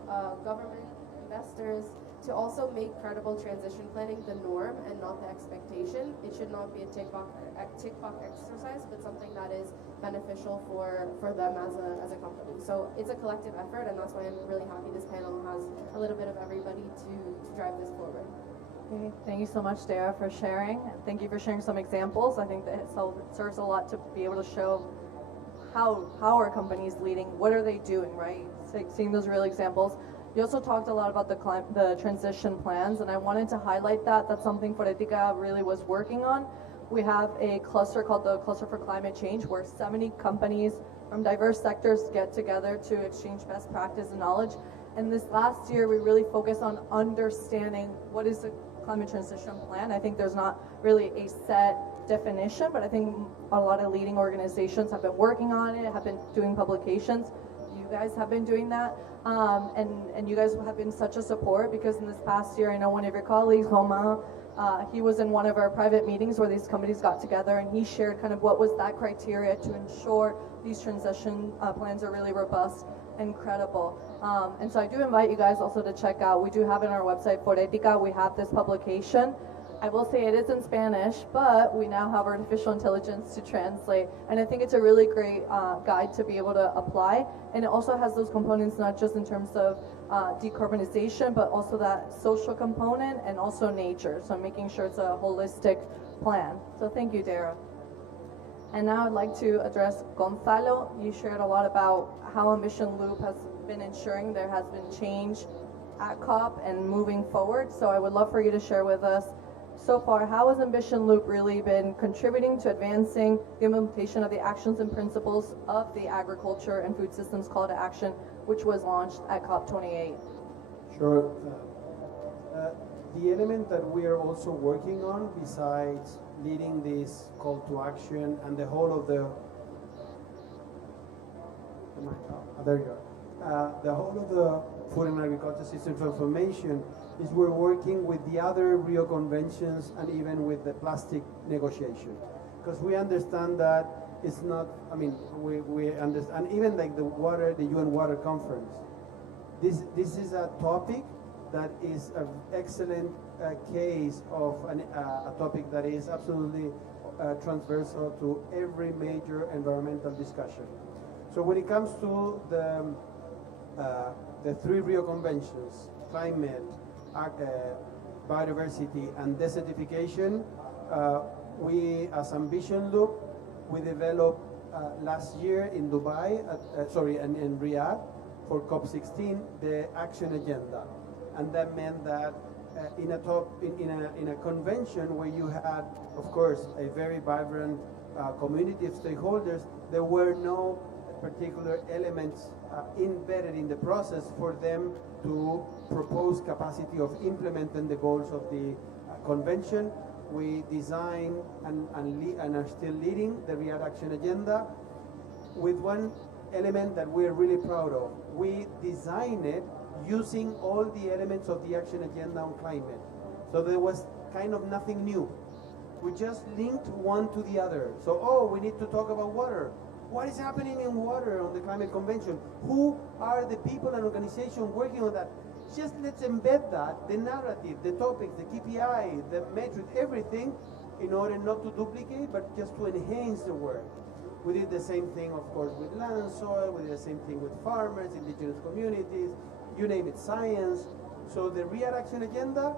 government, investors, to also make credible transition planning the norm and not the expectation. It should not be a tick box exercise, but something that is beneficial for them as a company. So it's a collective effort, and that's why I'm really happy this panel has a little bit of everybody to drive this forward. Okay, thank you so much, Dara, for sharing. Thank you for sharing some examples. I think that it serves a lot to be able to show how are companies leading, what are they doing, right? Seeing those real examples. You also talked a lot about the transition plans, and I wanted to highlight that. That's something Forética really was working on. We have a cluster called the Cluster for Climate Change, where 70 companies from diverse sectors get together to exchange best practice and knowledge. And this last year, we really focused on understanding what is a climate transition plan. I think there's not really a set definition, but I think a lot of leading organizations have been working on it, have been doing publications. You guys have been doing that, and you guys have been such a support, because in this past year, I know one of your colleagues, Romain, he was in one of our private meetings where these companies got together, and he shared kind of what was that criteria to ensure these transition plans are really robust and credible. And so I do invite you guys also to check out, we do have it on our website, Forética, we have this publication. I will say it is in Spanish, but we now have artificial intelligence to translate, and I think it's a really great guide to be able to apply. And it also has those components, not just in terms of decarbonization, but also that social component and also nature. So making sure it's a holistic plan. So thank you, Dara. And now I'd like to address Gonzalo. You shared a lot about how Ambition Loop has been ensuring there has been change at COP and moving forward. So I would love for you to share with us, so far, how has Ambition Loop really been contributing to advancing the implementation of the actions and principles of the Agriculture and Food Systems Call to Action, which was launched at COP28? Sure. The element that we are also working on, besides leading this call to action and the whole of the there you are. The whole of the food and agriculture system transformation is we're working with the other Rio conventions and even with the plastic negotiation, because we understand that it's not. I mean, we understand, and even like the UN Water Conference. This is a topic that is an excellent case of a topic that is absolutely transversal to every major environmental discussion. So when it comes to the three Rio conventions, climate, biodiversity, and desertification, we, as Ambition Loop, we developed last year in Dubai, and in Riyadh, for COP16, the action agenda. And that meant that in a convention where you had, of course, a very vibrant community of stakeholders, there were no particular elements embedded in the process for them to propose capacity of implementing the goals of the convention. We designed and are still leading the Riyadh Action Agenda with one element that we're really proud of. We designed it using all the elements of the Action Agenda on climate. So there was kind of nothing new. We just linked one to the other. So, we need to talk about water. What is happening in water on the climate convention? Who are the people and organizations working on that? Just let's embed that, the narrative, the topics, the KPI, the metric, everything, in order not to duplicate, but just to enhance the work. We did the same thing, of course, with land and soil. We did the same thing with farmers, indigenous communities, you name it, science. So the Riyadh Action Agenda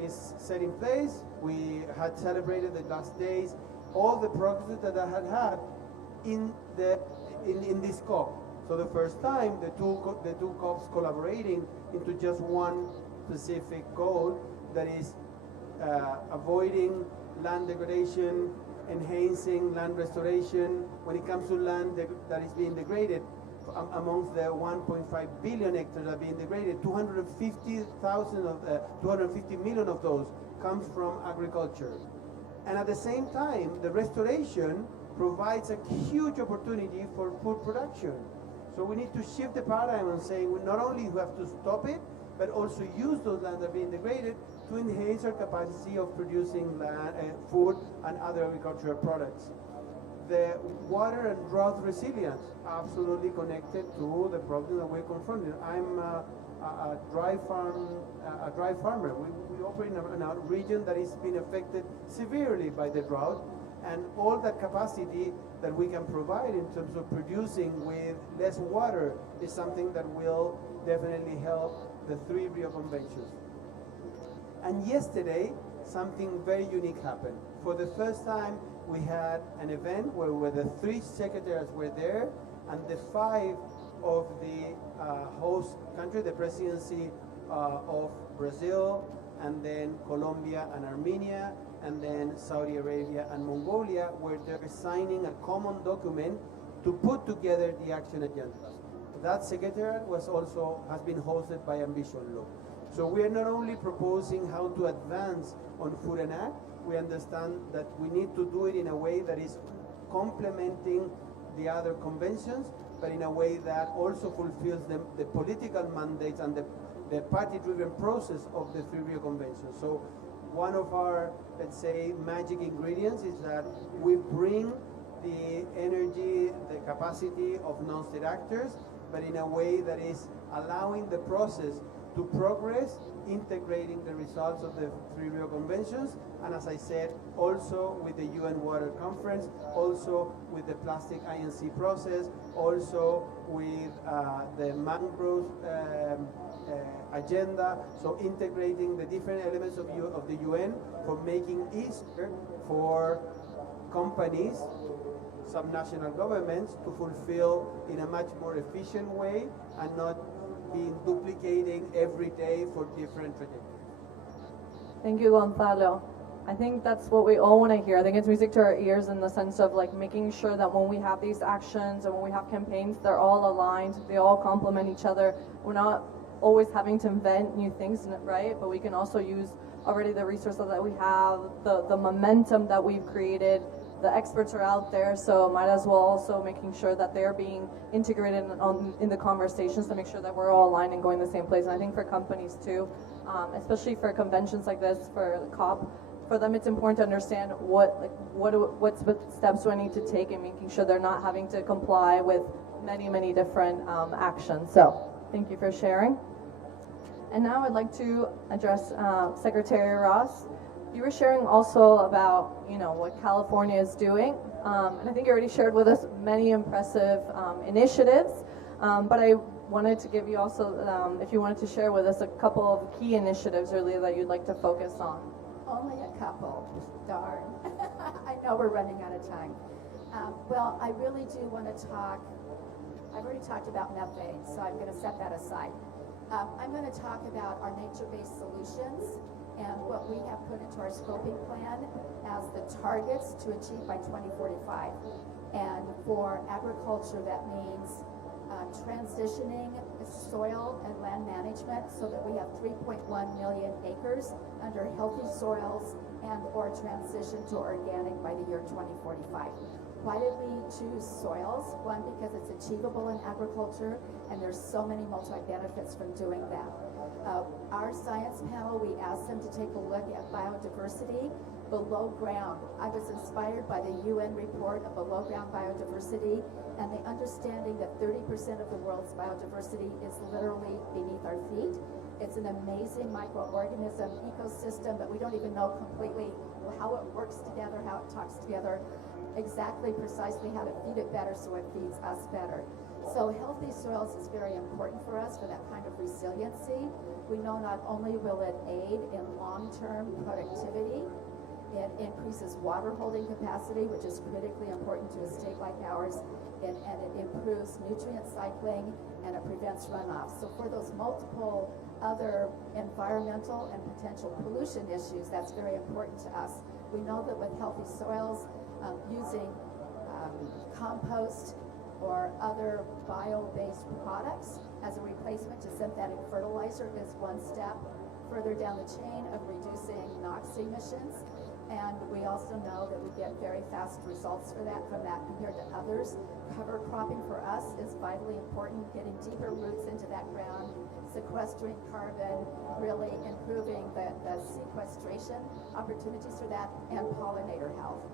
is set in place. We had celebrated the last days all the progress that I had in this COP. So the first time the two COPs collaborating into just one specific goal, that is avoiding land degradation, enhancing land restoration. When it comes to land that is being degraded, amongst the 1.5 billion hectares that are being degraded, 250 million of those comes from agriculture. And at the same time, the restoration provides a huge opportunity for food production. So we need to shift the paradigm and say we not only have to stop it, but also use those lands that are being degraded to enhance our capacity of producing land, food and other agricultural products. The water and drought resilience, absolutely connected to the problem that we're confronting. I'm a dry farmer. We operate in a region that is being affected severely by the drought, and all that capacity that we can provide in terms of producing with less water is something that will definitely help the three Rio conventions. And yesterday, something very unique happened. For the first time, we had an event where the three secretaries were there, and the 5 of the host country, the presidency of Brazil, and then Colombia and Armenia, and then Saudi Arabia and Mongolia, were there signing a common document to put together the action agendas. that secretariat has been hosted by Ambition Law. So we are not only proposing how to advance on Food and Ag, we understand that we need to do it in a way that is complementing the other conventions, but in a way that also fulfills the political mandates and the party-driven process of the Three Rio Convention. So one of our, let's say, magic ingredients is that we bring the energy, the capacity of non-state actors, but in a way that is allowing the process to progress, integrating the results of the Three Rio Conventions, and as I said, also with the UN Water Conference, also with the plastic INC process, also with the mangrove agenda, so integrating the different elements of the UN for making easier for companies, subnational governments to fulfill in a much more efficient way and not being duplicating every day for different trajectories. Thank you, Gonzalo. I think that's what we all want to hear. I think it's music to our ears in the sense of like making sure that when we have these actions and when we have campaigns, they're all aligned, they all complement each other. We're not always having to invent new things, right? But we can also use already the resources that we have, the momentum that we've created. The experts are out there, so might as well also making sure that they're being integrated in the conversations to make sure that we're all aligned and going the same place. And I think for companies too, especially for conventions like this, for the COP, for them it's important to understand what steps do I need to take in making sure they're not having to comply with many different actions. So thank you for sharing. And now I'd like to address Secretary Ross. You were sharing also about, what California is doing, and I think you already shared with us many impressive initiatives, but I wanted to give you also, if you wanted to share with us a couple of key initiatives really that you'd like to focus on. Only a couple. Darn. I know we're running out of time. Well, I really do want to talk. I've already talked about methane, so I'm going to set that aside. I'm going to talk about our nature-based solutions and what we have put into our scoping plan as the targets to achieve by 2045. And for agriculture, that means transitioning soil and land management so that we have 3.1 million acres under healthy soils and or transition to organic by the year 2045. Why did we choose soils? One, because it's achievable in agriculture and there's so many multi-benefits from doing that. Our science panel, we asked them to take a look at biodiversity below ground. I was inspired by the UN report of below ground biodiversity and the understanding that 30% of the world's biodiversity is literally beneath our feet. It's an amazing microorganism ecosystem, but we don't even know completely how it works together, how it talks together, exactly precisely how to feed it better so it feeds us better. So healthy soils is very important for us for that kind of resiliency. We know not only will it aid in long-term productivity, it increases water holding capacity, which is critically important to a state like ours, and it improves nutrient cycling and it prevents runoff. So for those multiple other environmental and potential pollution issues, that's very important to us. We know that with healthy soils, using compost or other bio-based products as a replacement to synthetic fertilizer is one step further down the chain of reducing NOx emissions. And we also know that we get very fast results from that compared to others. Cover cropping for us is vitally important, getting deeper roots into that ground, sequestering carbon, really improving the sequestration opportunities for that, and pollinator health.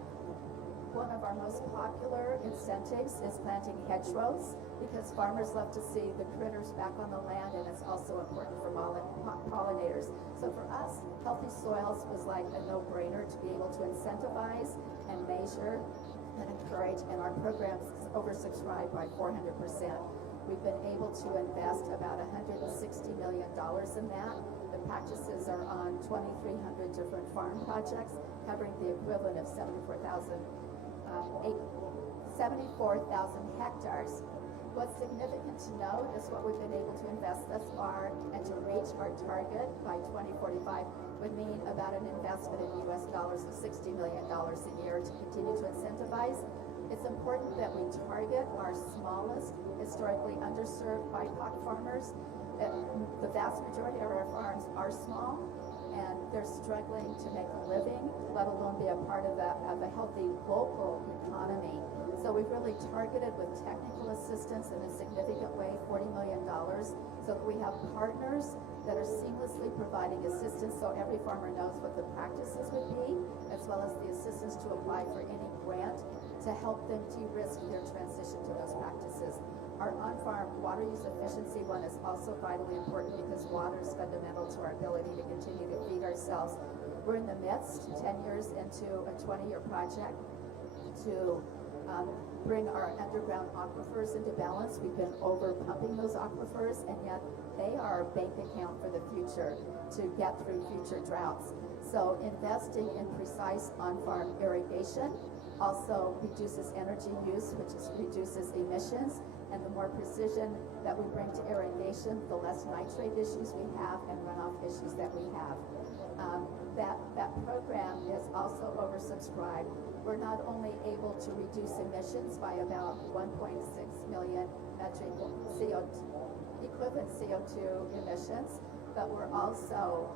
One of our most popular incentives is planting hedgerows because farmers love to see the critters back on the land, and it's also important for pollinators. So for us, healthy soils was like a no-brainer to be able to incentivize and measure and encourage, and our program is oversubscribed by 400%. We've been able to invest about $160 million in that. The practices are on 2,300 different farm projects, covering the equivalent of 74,000 hectares. What's significant to note is what we've been able to invest thus far, and to reach our target by 2045 would mean about an investment in US dollars of $60 million a year to continue to incentivize. It's important that we target our smallest, historically underserved BIPOC farmers. The vast majority of our farms are small, and they're struggling to make a living, let alone be a part of a healthy local economy. So we've really targeted with technical assistance in a significant way, $40 million, so that we have partners that are seamlessly providing assistance so every farmer knows what the practices would be, as well as the assistance to apply for any grant to help them de-risk their transition to those practices. Our on-farm water use efficiency one is also vitally important because water is fundamental to our ability to continue to feed ourselves. We're in the midst, 10 years into a 20-year project to bring our underground aquifers into balance. We've been over pumping those aquifers, and yet they are a bank account for the future to get through future droughts. So investing in precise on-farm irrigation also reduces energy use, which reduces emissions, and the more precision that we bring to irrigation, the less nitrate issues we have and runoff issues that we have. That program is also oversubscribed. We're not only able to reduce emissions by about 1.6 million metric equivalent CO2 emissions, but we're also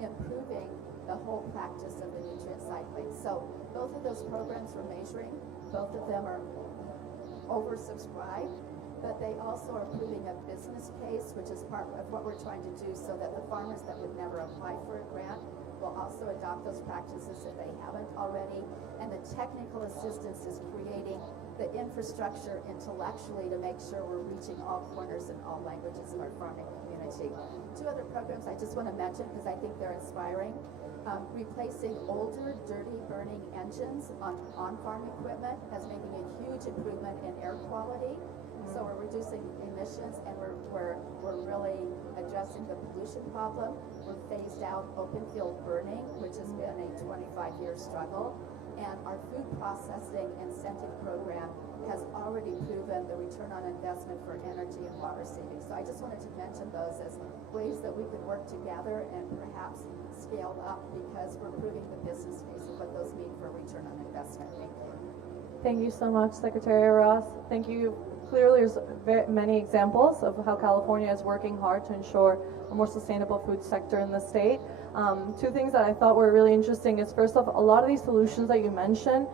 improving the whole practice of the nutrient cycling. So both of those programs we're measuring, both of them are oversubscribed, but they also are proving a business case, which is part of what we're trying to do so that the farmers that would never apply for a grant will also adopt those practices if they haven't already. And the technical assistance is creating the infrastructure intellectually to make sure we're reaching all corners and all languages of our farming community. Two other programs I just want to mention because I think they're inspiring. Replacing older, dirty, burning engines on-farm equipment is making a huge improvement in air quality. So we're reducing emissions, and we're really addressing the pollution problem. We're phased out open field burning, which has been a 25-year struggle. And our food processing incentive program has already proven the return on investment for energy and water savings. So I just wanted to mention those as ways that we could work together and perhaps scale up because we're proving the business case of what those mean for return on investment. Thank you. Thank you so much, Secretary Ross. Thank you. Clearly, there's many examples of how California is working hard to ensure a more sustainable food sector in the state. Two things that I thought were really interesting is, first off, a lot of these solutions that you mentioned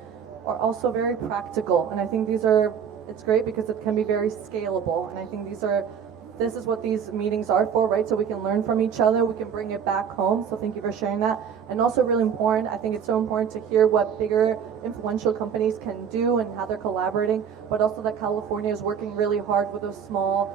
are also very practical, and I think it's great because it can be very scalable, and I think this is what these meetings are for, right? So we can learn from each other, we can bring it back home, so thank you for sharing that. And also really important, I think it's so important to hear what bigger influential companies can do and how they're collaborating, but also that California is working really hard with those small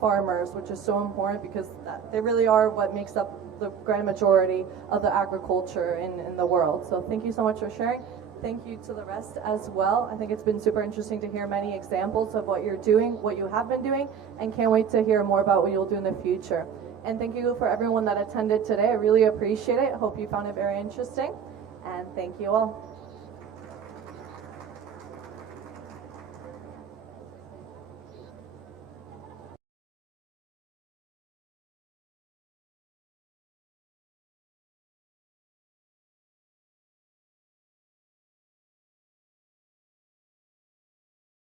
farmers, which is so important because they really are what makes up the grand majority of the agriculture in the world. So thank you so much for sharing. Thank you to the rest as well. I think it's been super interesting to hear many examples of what you're doing, what you have been doing, and can't wait to hear more about what you'll do in the future. And thank you for everyone that attended today. I really appreciate it. Hope you found it very interesting. And thank you all.